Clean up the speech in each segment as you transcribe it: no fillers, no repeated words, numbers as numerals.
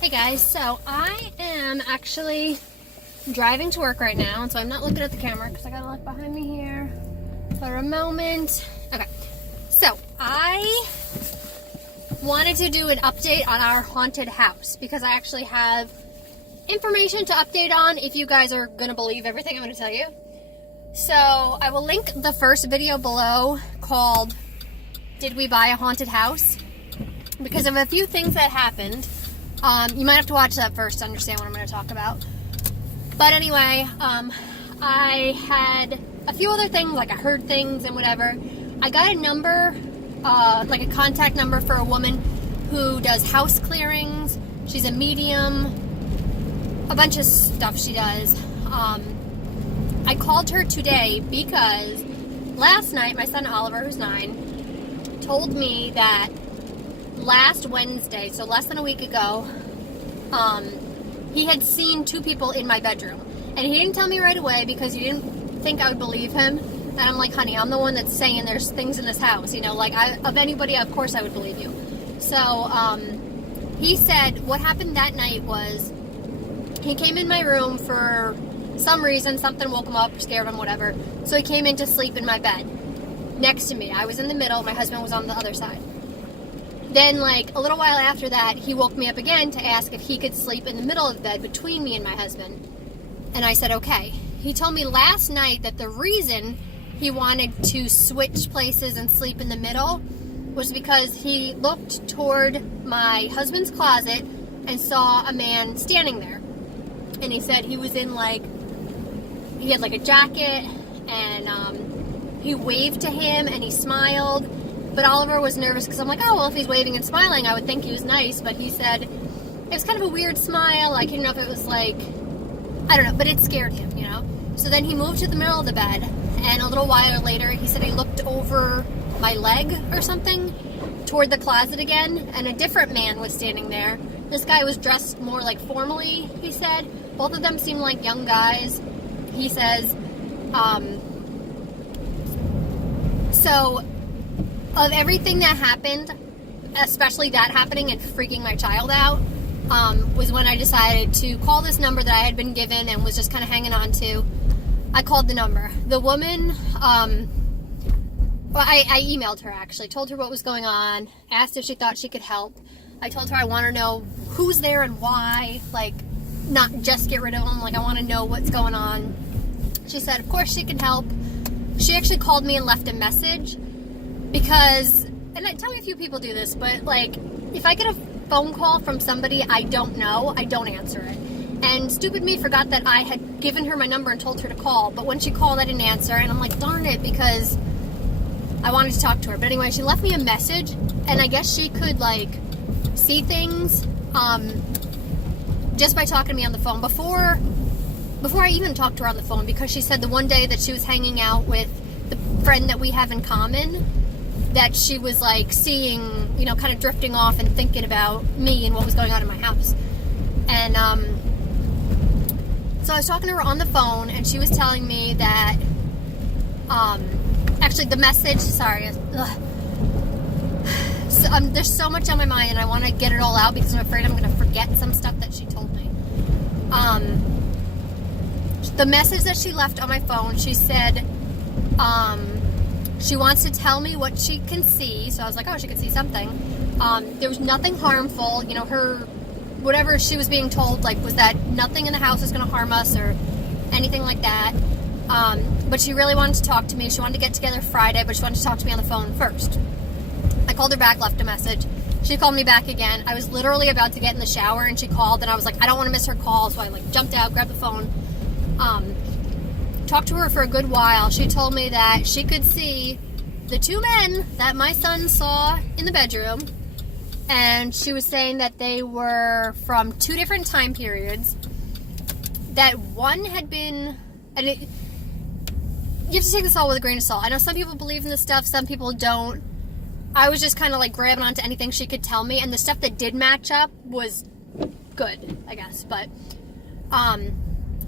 Hey guys, so I am actually driving to work right now, and so I'm not looking at the camera because I gotta look behind me here for a moment. Okay, so I wanted to do an update on our haunted house because I actually have information to update on if you guys are gonna believe everything I'm gonna tell you. So I will link the first video below called Did We Buy a Haunted House? Because of a few things that happened. You might have to watch that first to understand what I'm going to talk about. But anyway, I had a few other things, like I heard things and whatever. I got a number, like a contact number for a woman who does house clearings. She's a medium, a bunch of stuff she does. I called her today because last night my son Oliver, who's 9, told me that last Wednesday, so less than a week ago, he had seen 2 people in my bedroom. And he didn't tell me right away because he didn't think I would believe him. And I'm like, honey, I'm the one that's saying there's things in this house. You know, like, of anybody, of course I would believe you. So, he said what happened that night was he came in my room for some reason. Something woke him up, scared him, whatever. So he came in to sleep in my bed next to me. I was in the middle. My husband was on the other side. Then, like, a little while after that, he woke me up again to ask if he could sleep in the middle of the bed between me and my husband. And I said, okay. He told me last night that the reason he wanted to switch places and sleep in the middle was because he looked toward my husband's closet and saw a man standing there. And he said he was in, like, he had, like, a jacket, and he waved to him, and he smiled. But Oliver was nervous because I'm like, oh, well, if he's waving and smiling, I would think he was nice. But he said it was kind of a weird smile. I didn't know if it was like, I don't know, but it scared him, you know. So then he moved to the middle of the bed. And a little while later, he said he looked over my leg or something toward the closet again. And a different man was standing there. This guy was dressed more like formally, he said. Both of them seemed like young guys. He says, so of everything that happened, especially that happening and freaking my child out, was when I decided to call this number that I had been given and was just kind of hanging on to. I called the number. The woman, well, I emailed her actually, told her what was going on, asked if she thought she could help. I told her I want to know who's there and why, like, not just get rid of them, like I want to know what's going on. She said, of course she can help. She actually called me and left a message. Because, and tell me if you people do this, but like, if I get a phone call from somebody I don't know, I don't answer it. And stupid me forgot that I had given her my number and told her to call, but when she called, I didn't answer, and I'm like, darn it, because I wanted to talk to her. But anyway, she left me a message, and I guess she could, like, see things, just by talking to me on the phone before I even talked to her on the phone, because she said the one day that she was hanging out with the friend that we have in common, that she was like seeing, you know, kind of drifting off and thinking about me and what was going on in my house. And so I was talking to her on the phone, and she was telling me that actually the message, sorry, so, there's so much on my mind and I want to get it all out because I'm afraid I'm going to forget some stuff that she told me. The message that she left on my phone, she said she wants to tell me what she can see. So I was like, oh, she can see something. There was nothing harmful. You know, whatever she was being told, like, was that nothing in the house is going to harm us or anything like that. But she really wanted to talk to me. She wanted to get together Friday, but she wanted to talk to me on the phone first. I called her back, left a message. She called me back again. I was literally about to get in the shower, and she called, and I was like, I don't want to miss her call. So I, like, jumped out, grabbed the phone. Talked to her for a good while. She told me that she could see the 2 men that my son saw in the bedroom, and she was saying that they were from 2 different time periods. That one had been, and you have to take this all with a grain of salt. I know some people believe in this stuff, some people don't. I was just kind of like grabbing onto anything she could tell me, and the stuff that did match up was good, I guess. But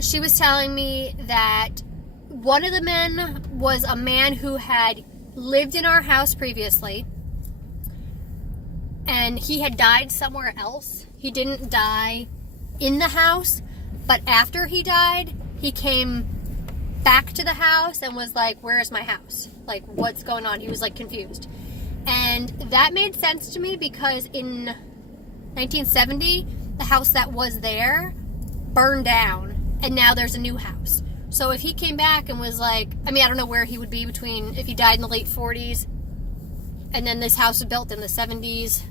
she was telling me that one of the men was a man who had lived in our house previously, and he had died somewhere else. He didn't die in the house, but after he died, he came back to the house and was like, where is my house? Like, what's going on? He was like confused. And that made sense to me because in 1970, the house that was there burned down, and now there's a new house. So if he came back and was like, I mean, I don't know where he would be between if he died in the late 40s and then this house was built in the 70s,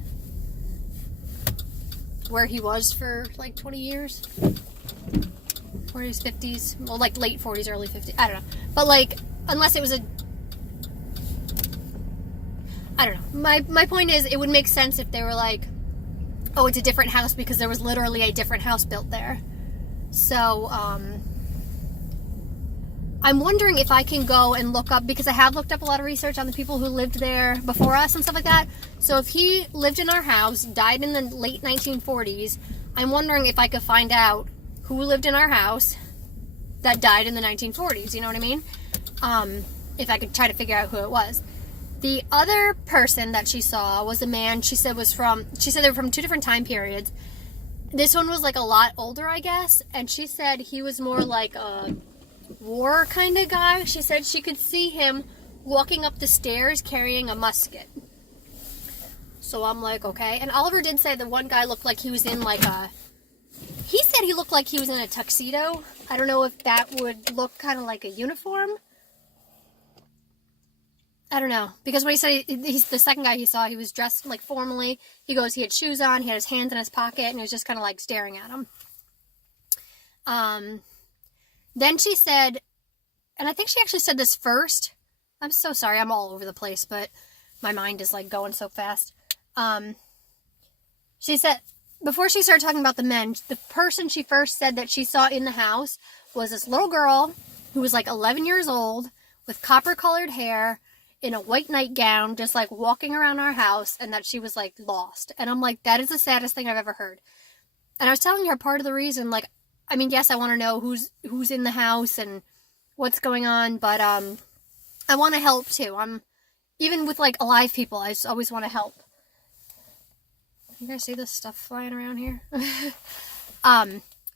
where he was for like 20 years. 40s, 50s, well, like late 40s, early 50s, I don't know. But like, unless it was I don't know. My point is, it would make sense if they were like, oh, it's a different house because there was literally a different house built there. So, I'm wondering if I can go and look up, because I have looked up a lot of research on the people who lived there before us and stuff like that. So if he lived in our house, died in the late 1940s, I'm wondering if I could find out who lived in our house that died in the 1940s, you know what I mean? If I could try to figure out who it was. The other person that she saw was a man she said they were from 2 different time periods. This one was like a lot older, I guess, and she said he was more like a war kind of guy. She said she could see him walking up the stairs carrying a musket. So I'm like, okay. And Oliver did say the one guy looked like he was in like he said he looked like he was in a tuxedo. I don't know if that would look kind of like a uniform. I don't know. Because when he said he's the second guy he saw, he was dressed like formally. He goes, he had shoes on, he had his hands in his pocket, and he was just kind of like staring at him. Then she said, and I think she actually said this first. I'm so sorry, I'm all over the place, but my mind is like going so fast. She said, before she started talking about the men, the person she first said that she saw in the house was this little girl who was like 11 years old with copper-colored hair in a white nightgown, just like walking around our house, and that she was like lost. And I'm like, that is the saddest thing I've ever heard. And I was telling her part of the reason, like, I mean, yes, I want to know who's in the house and what's going on, but I want to help too. Even with like alive people, I just always want to help. You guys see this stuff flying around here?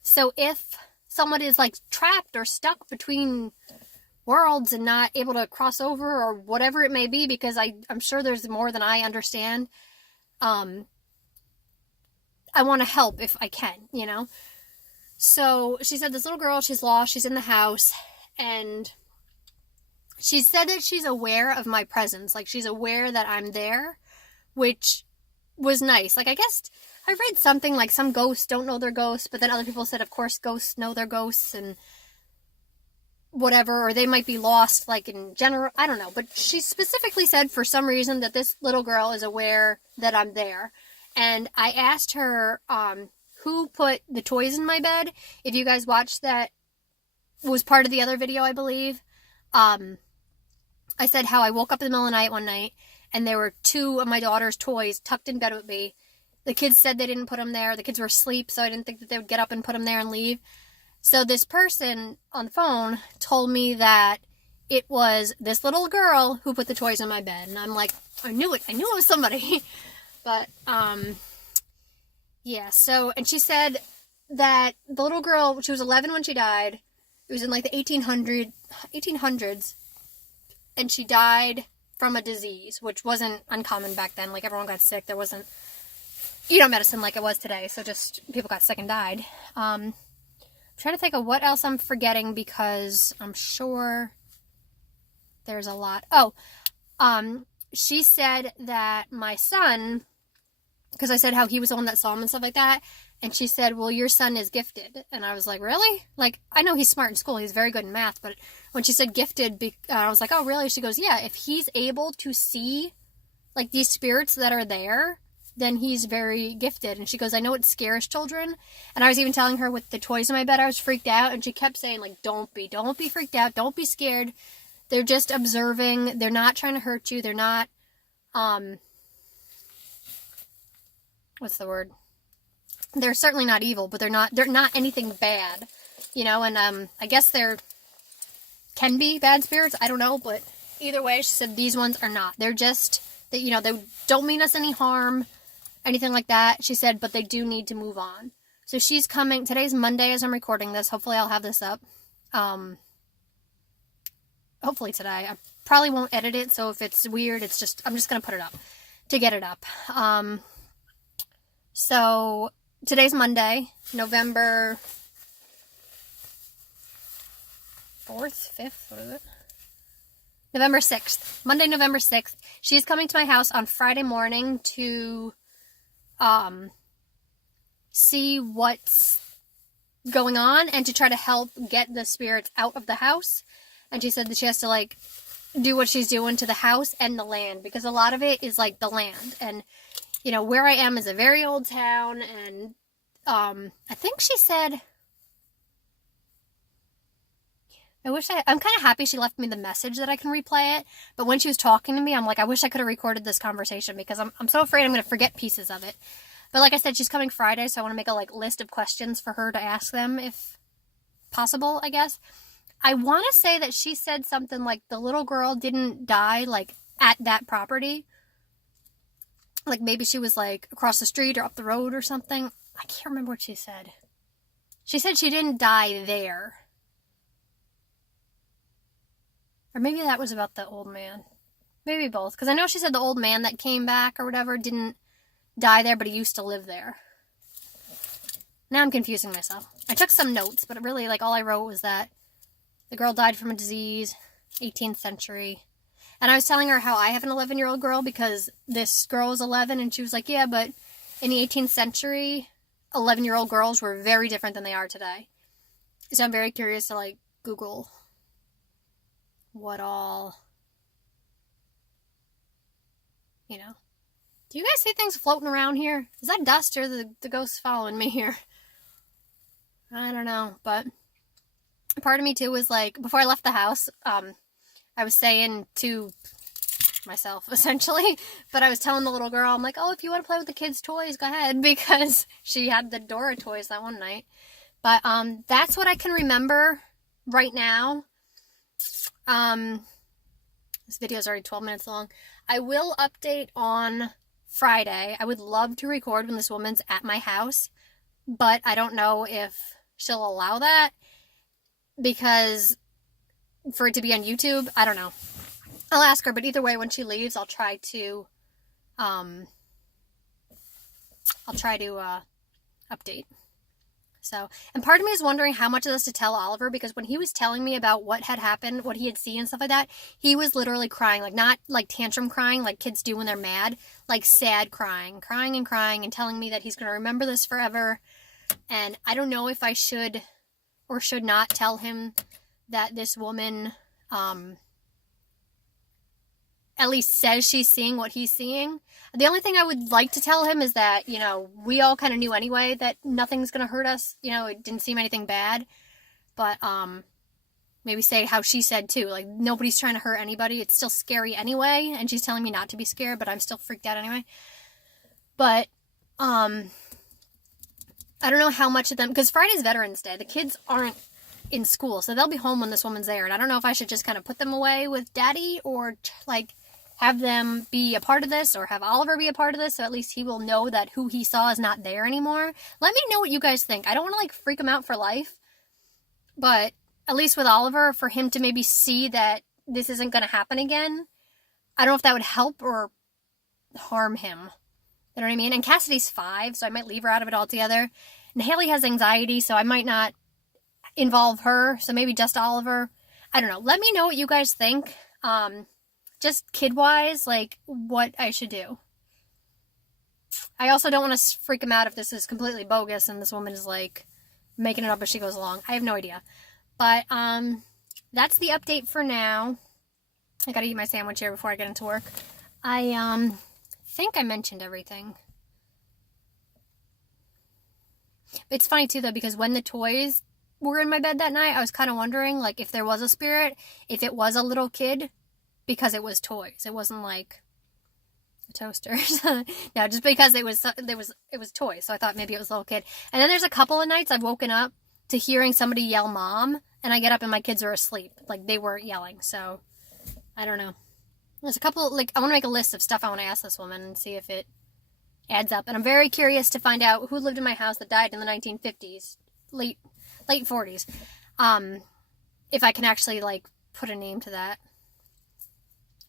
So if someone is like trapped or stuck between worlds and not able to cross over or whatever it may be, because I'm sure there's more than I understand, I want to help if I can, you know? So she said this little girl, she's lost, she's in the house, and she said that she's aware of my presence. Like, she's aware that I'm there, which was nice. Like, I guess I read something like some ghosts don't know they're ghosts, but then other people said, of course, ghosts know they're ghosts and whatever, or they might be lost, like, in general. I don't know. But she specifically said for some reason that this little girl is aware that I'm there. And I asked her, who put the toys in my bed. If you guys watched that, was part of the other video, I believe. I said how I woke up in the middle of the night one night, and there were 2 of my daughter's toys tucked in bed with me. The kids said they didn't put them there. The kids were asleep, so I didn't think that they would get up and put them there and leave. So this person on the phone told me that it was this little girl who put the toys in my bed. And I'm like, I knew it. I knew it was somebody. But, yeah, so, and she said that the little girl, she was 11 when she died. It was in like the 1800s. And she died from a disease, which wasn't uncommon back then. Like, everyone got sick. There wasn't, medicine like it was today. So just people got sick and died. I'm trying to think of what else I'm forgetting, because I'm sure there's a lot. Oh, she said that my son, because I said how he was the one that saw him and stuff like that, and she said, well, your son is gifted. And I was like, really? Like, I know he's smart in school. He's very good in math. But when she said gifted, I was like, oh, really? She goes, yeah, if he's able to see, like, these spirits that are there, then he's very gifted. And she goes, I know it scares children. And I was even telling her with the toys in my bed, I was freaked out. And she kept saying, like, don't be freaked out. Don't be scared. They're just observing. They're not trying to hurt you. They're not, what's the word? They're certainly not evil, but they're not anything bad, and, I guess there can be bad spirits. I don't know, but either way, she said these ones are not. They're just, they don't mean us any harm. anything like that. She said, but they do need to move on. So she's coming. Today's Monday as I'm recording this. Hopefully I'll have this up. Hopefully today. I probably won't edit it, so if it's weird, I'm just going to put it up to get it up. So today's Monday, November 4th, 5th, what is it? November 6th. Monday, November 6th. She's coming to my house on Friday morning to see what's going on and to try to help get the spirits out of the house. And she said that she has to, like, do what she's doing to the house and the land, because a lot of it is, like, the land. And, you know, where I am is a very old town, and I think she said, I'm kind of happy she left me the message that I can replay it, but when she was talking to me, I'm like, I wish I could have recorded this conversation, because I'm so afraid I'm going to forget pieces of it. But like I said, she's coming Friday, so I want to make a, like, list of questions for her to ask them, if possible, I guess. I want to say that she said something like the little girl didn't die, like, at that property. Like, maybe she was, like, across the street or up the road or something. I can't remember what she said. She said she didn't die there. Or maybe that was about the old man. Maybe both. Because I know she said the old man that came back or whatever didn't die there, but he used to live there. Now I'm confusing myself. I took some notes, but really, like, all I wrote was that the girl died from a disease, 18th century. And I was telling her how I have an 11-year-old girl, because this girl was 11, and she was like, yeah, but in the 18th century, 11-year-old girls were very different than they are today. So I'm very curious to, like, Google what all, you know. Do you guys see things floating around here? Is that dust or the ghosts following me here? I don't know, but part of me too was like, before I left the house, I was saying to myself, essentially, but I was telling the little girl, I'm like, oh, if you want to play with the kids' toys, go ahead, because she had the Dora toys that one night. But that's what I can remember right now. This video is already 12 minutes long. I will update on Friday. I would love to record when this woman's at my house, but I don't know if she'll allow that, because for it to be on YouTube, I don't know. I'll ask her, but either way, when she leaves, I'll try to update. So, and part of me is wondering how much of this to tell Oliver, because when he was telling me about what had happened, what he had seen and stuff like that, he was literally crying, like, not like tantrum crying like kids do when they're mad, like sad crying and telling me that he's going to remember this forever. And I don't know if I should or should not tell him that this woman at least says she's seeing what he's seeing. The only thing I would like to tell him is that, you know, we all kind of knew anyway that nothing's going to hurt us. You know, it didn't seem anything bad. But maybe say how she said too, like, nobody's trying to hurt anybody. It's still scary anyway, and she's telling me not to be scared, but I'm still freaked out anyway. But I don't know how much of them, because Friday's Veterans Day. The kids aren't in school, so they'll be home when this woman's there. And I don't know if I should just kind of put them away with Daddy, or like have them be a part of this, or have Oliver be a part of this, so at least he will know that who he saw is not there anymore. Let me know what you guys think. I don't want to, like, freak him out for life, but at least with Oliver, for him to maybe see that this isn't going to happen again, I don't know if that would help or harm him. You know what I mean? And Cassidy's 5, so I might leave her out of it altogether. And Haley has anxiety, so I might not involve her, so maybe just Oliver. I don't know. Let me know what you guys think. Just kid-wise, like, what I should do. I also don't want to freak him out if this is completely bogus and this woman is, like, making it up as she goes along. I have no idea. But, that's the update for now. I gotta eat my sandwich here before I get into work. I, think I mentioned everything. It's funny, too, though, because when the toys were in my bed that night, I was kind of wondering, like, if there was a spirit, if it was a little kid, because it was toys. It wasn't, like, a toaster. No, just because it was toys, so I thought maybe it was a little kid. And then there's a couple of nights I've woken up to hearing somebody yell mom, and I get up and my kids are asleep. Like, they weren't yelling, so I don't know. There's a couple, like, I want to make a list of stuff I want to ask this woman and see if adds up. And I'm very curious to find out who lived in my house that died in the 1950s, late 40s. If I can actually, like, put a name to that.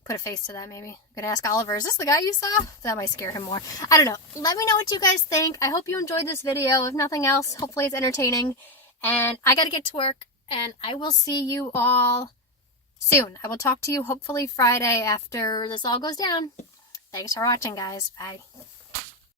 Put a face to that, maybe. I'm gonna ask Oliver, is this the guy you saw? That might scare him more. I don't know. Let me know what you guys think. I hope you enjoyed this video. If nothing else, hopefully it's entertaining. And I gotta get to work, and I will see you all soon. I will talk to you hopefully Friday after this all goes down. Thanks for watching, guys. Bye.